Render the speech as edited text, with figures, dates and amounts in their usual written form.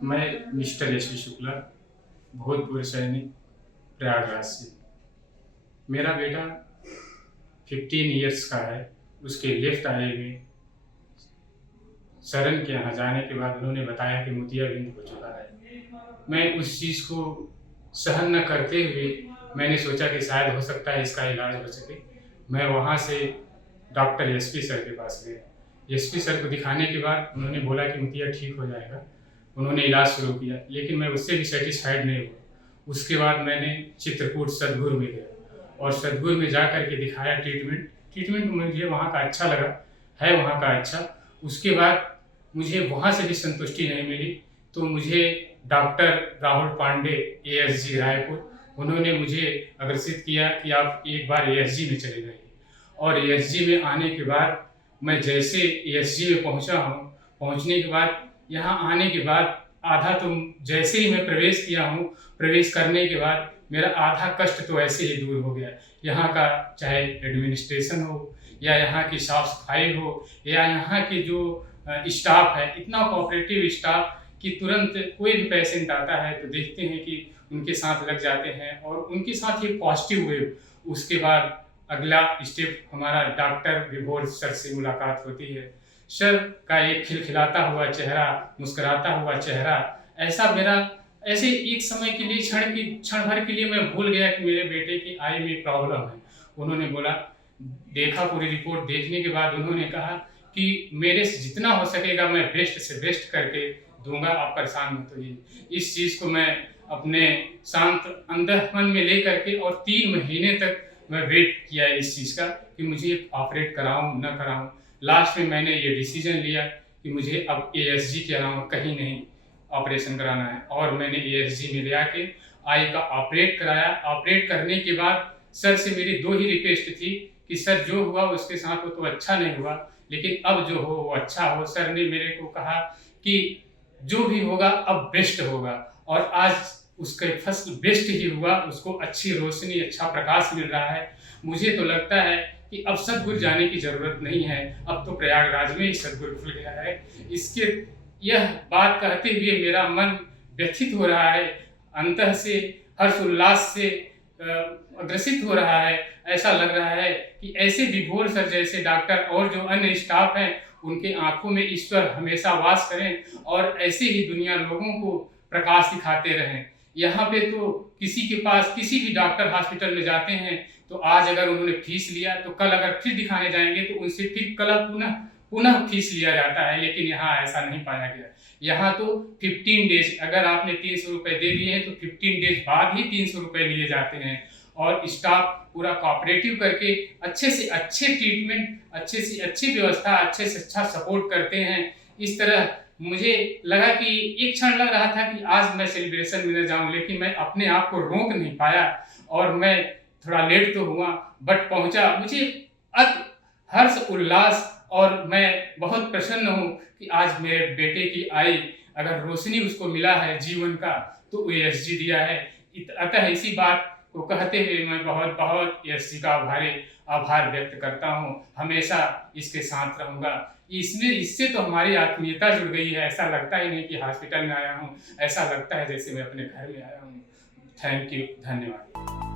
मैं mister SV. Shukla, भूतपूर्व सैनिक, प्रयागराज से। मेरा बेटा 15 इयर्स का है। उसके लेफ्ट आई में शरण के यहाँ जाने के बाद उन्होंने बताया कि मोतियाबिंद हो चुका है। मैं उस चीज़ को सहन न करते हुए मैंने सोचा कि शायद हो सकता है इसका इलाज हो सके। मैं वहाँ से डॉक्टर एस.पी. सर के पास गया। एस.पी. सर को दिखाने के बाद उन्होंने बोला कि मोतिया ठीक हो जाएगा। उन्होंने इलाज शुरू किया, लेकिन मैं उससे भी सैटिस्फाइड नहीं हुआ। उसके बाद मैंने चित्रकूट सद्गुरु में गया और सद्गुरु में जा कर के दिखाया ट्रीटमेंट मुझे वहाँ का अच्छा लगा, है वहाँ का अच्छा। उसके बाद मुझे वहाँ से भी संतुष्टि नहीं मिली, तो मुझे डॉक्टर राहुल पांडे एएसजी रायपुर, उन्होंने मुझे अग्रसित किया कि आप एक बार एएसजी में चले जाइए। और एएसजी में आने के बाद मैं जैसे एएसजी में पहुँचा हूँ, पहुँचने के बाद यहाँ आने के बाद आधा तो जैसे ही मैं प्रवेश किया हूँ, प्रवेश करने के बाद मेरा आधा कष्ट तो ऐसे ही दूर हो गया। यहाँ का चाहे एडमिनिस्ट्रेशन हो या यहाँ की साफ सफाई हो या यहाँ के जो स्टाफ है, इतना कोऑपरेटिव स्टाफ कि तुरंत कोई भी पेशेंट आता है तो देखते हैं कि उनके साथ लग जाते हैं और उनके साथ ये पॉजिटिव वेव। उसके बाद अगला स्टेप हमारा डॉक्टर विभोर सर से मुलाकात होती है। सर का एक खिलखिलाता हुआ चेहरा, मुस्कुराता हुआ चेहरा, ऐसा मेरा ऐसे एक समय के लिए क्षण भर के लिए मैं भूल गया कि मेरे बेटे की आई में प्रॉब्लम है। उन्होंने बोला, देखा, पूरी रिपोर्ट देखने के बाद उन्होंने कहा कि मेरे से जितना हो सकेगा मैं बेस्ट से बेस्ट करके दूंगा, आप परेशान मत होइए। इस चीज़ को मैं अपने शांत अंदर मन में ले करके और 3 महीने तक मैं वेट किया इस चीज़ का कि मुझे ऑपरेट कराऊं न कराऊं। लास्ट में मैंने ये डिसीजन लिया कि मुझे अब एएसजी के अलावा कहीं नहीं ऑपरेशन कराना है और मैंने एएसजी में ले आके आई का ऑपरेट कराया। ऑपरेट करने के बाद सर से मेरी 2 ही रिक्वेस्ट थी कि सर जो हुआ उसके साथ वो तो अच्छा नहीं हुआ, लेकिन अब जो हो वो अच्छा हो। सर ने मेरे को कहा कि जो भी होगा अब बेस्ट होगा और आज उसके फर्स्ट बेस्ट ही हुआ। उसको अच्छी रोशनी, अच्छा प्रकाश मिल रहा है। मुझे तो लगता है कि अब सद्गुरु जाने की ज़रूरत नहीं है, अब तो प्रयागराज में ही सद्गुरु खुल गया है। इसके यह बात कहते हुए मेरा मन व्यथित हो रहा है, अंतः से हर्ष उल्लास से अग्रसित हो रहा है। ऐसा लग रहा है कि ऐसे विभोर सर जैसे डॉक्टर और जो अन्य स्टाफ हैं उनके आंखों में ईश्वर हमेशा वास करें और ऐसे ही दुनिया लोगों को प्रकाश दिखाते रहें। यहाँ पे तो किसी के पास किसी भी डॉक्टर हॉस्पिटल में जाते हैं तो आज अगर उन्होंने फीस लिया तो कल अगर फिर दिखाने जाएंगे तो उनसे फिर कल पुनः फीस लिया जाता है, लेकिन यहाँ ऐसा नहीं पाया गया। यहाँ तो 15 डेज, अगर आपने 300 रुपये दे दिए हैं तो 15 डेज बाद ही 300 रुपये लिए जाते हैं और स्टाफ पूरा कोऑपरेटिव करके अच्छे से अच्छे ट्रीटमेंट, अच्छे से अच्छी व्यवस्था, अच्छे से अच्छा सपोर्ट करते हैं। इस तरह मुझे लगा कि एक क्षण लग रहा था कि आज मैं सेलिब्रेशन में न जाऊं, लेकिन मैं अपने आप को रोक नहीं पाया और मैं थोड़ा लेट तो हुआ बट पहुंचा। मुझे हर्ष उल्लास और मैं बहुत प्रसन्न हूँ कि आज मेरे बेटे की आई अगर रोशनी उसको मिला है जीवन का तो एएसजी दिया है। अतः इसी बात को कहते हुए मैं बहुत बहुत एएसजी का आभार व्यक्त करता हूँ। हमेशा इसके साथ रहूँगा। इससे तो हमारी आत्मीयता जुड़ गई है। ऐसा लगता ही नहीं कि हॉस्पिटल में आया हूँ, ऐसा लगता है जैसे मैं अपने घर में आया हूँ। थैंक यू, धन्यवाद।